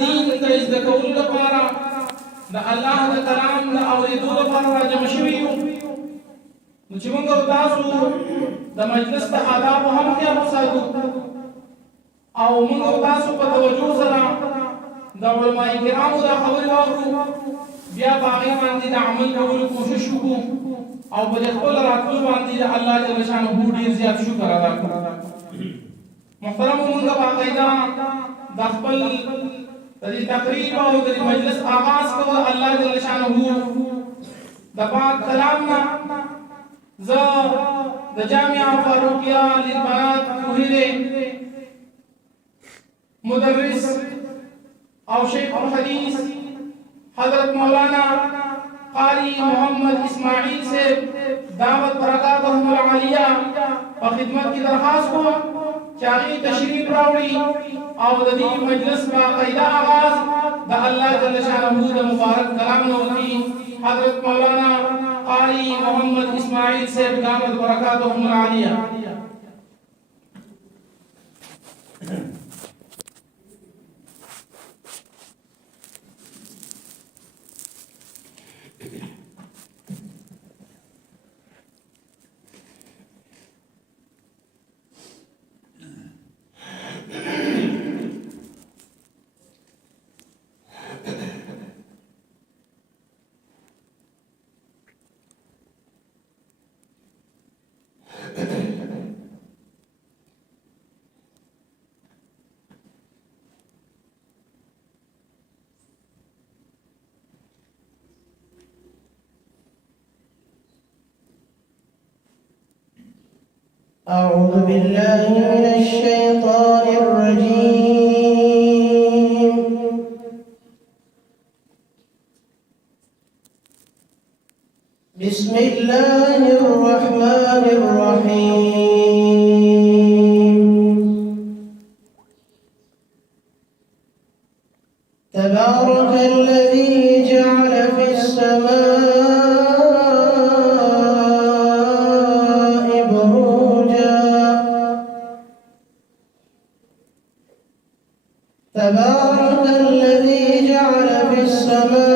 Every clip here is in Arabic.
دین د زده کولو لپاره د الله د کلام د اورېدو لپاره راجمع شوي یو. نو چې موږ او تاسو د مجلس د آدابو هم خیال وساتو او موږ او تاسو په توجه سره د علماء کرامو دا خبرې واورو، بیا په هغې باندې د عمل کولو کوشش وکړو او په خپل راتلو باندې د الله جل شانه ډېر زیات شکر ادا کړو. محترمو، موږ باقاعده د خپل د دې تقریر او د مجلس آغاز کوو الله جل شانه د پاک کلام نه. زه د جامعه فاروقیه للبنات کوهیره مدرس او شیخ الحدیث حضرت مولانا قاری محمد اسماعیل سے دعوت برکاتهم العالیہ په خدمت کې درخواست کوم چې هغې تشریف راوړي او د دې مجلس باقاعده آغاز د الله جل شانه د مبارک کلام نه وکړي. حضرت مولانا قاری محمد اسماعیل سے دعوت برکاتهم العالیہ. أعوذ بالله من الشيطان الرجيم. بسم الله الرحمن الرحيم. تبارك الذي جعل في السماء تبارك الذي جعل في السماء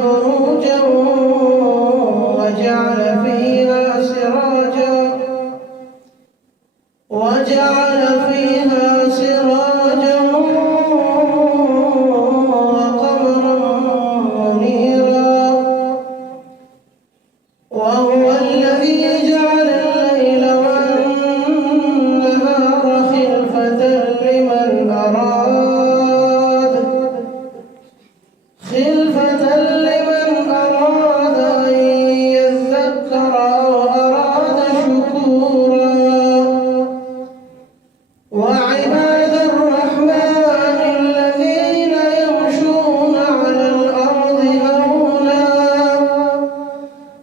بروجا وجعل فيها سراجا وقمرا منيرا. وهو الذي جعل الليل والنهار خلفة لمن أراد أن يذكر أو أراد شكورا. وعباد الرحمن الذين يمشون على الأرض هونا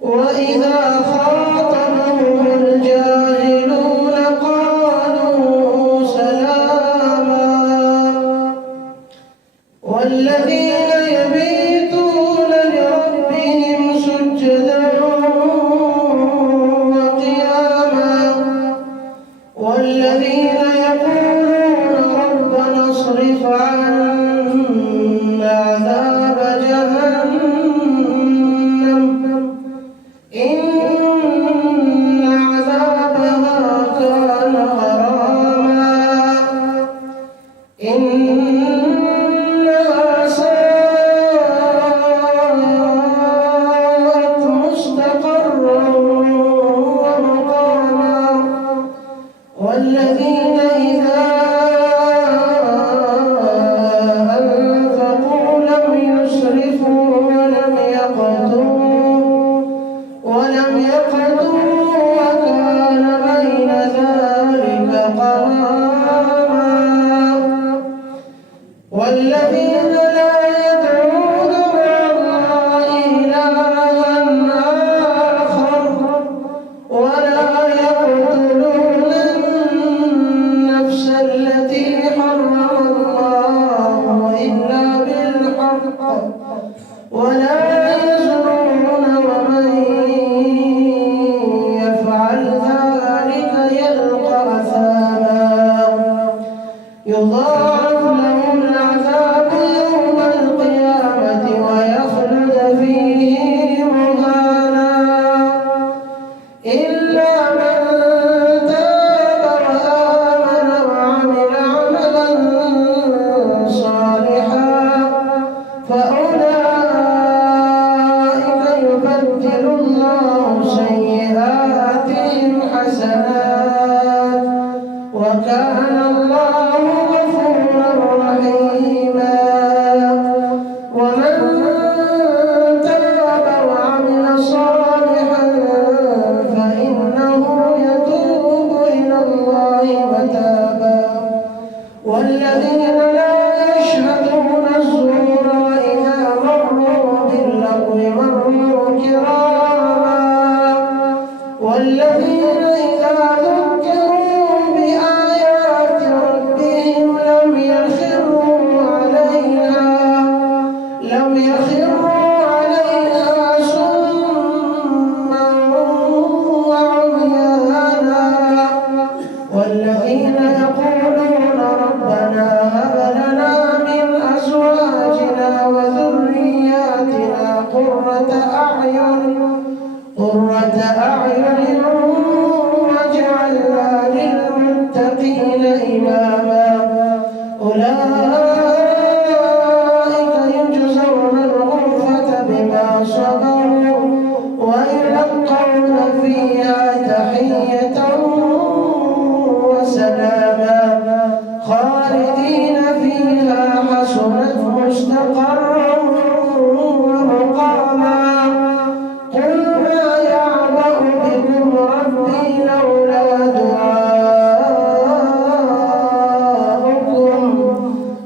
وإذا خاطبهم الجاهلون قالوا سلاما. والذين يبيتون لربهم سجدا وقياما. والذين يقولون ربنا اصرف عنا عذاب جهنم إن عذابها كان غراما إنها ساءت مستقرا ومقاما. والذين إذا أنفقوا لم يسرفوا ولم يقتروا وكان بين ذلك قواما. والذين لا يدعون مع الله إلها آخر ولا يقتلون النفس التي حرم الله إلا بالحق ولا يزنون ومن يفعل ذلك يلقى أثاما. يضاعف له العذاب يوم القيامة ويخلد فيه مهانا إلا من تاب وآمن وعمل عملا صالحا فأولئك يبدل الله سيئاتهم حسنات وكان الله غفورا رحيما ومن تاب وعمل صالحا فإنه يتوب إلى الله متابا والذين لا يشهدون الزور وإذا مروا باللغو مروا كراما والذين إذا ذكروا بآيات ربهم لم يخروا عليها صما وعميانا والذين يقولون ربنا هب لنا من أزواجنا وذرياتنا قرة أعين واجعلنا للمتقين إماما أولئك يجزون الغرفة بما صبروا ويلقون فيها تحية وسلاما خالدين فيها حسنت مستقرا ومقاما قل ما يعبأ بكم ربي لولا دعاؤكم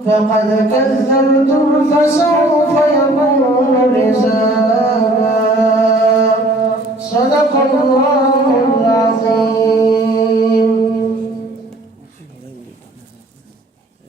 فقد كذبتم فسوف يكون لزاما صدق الله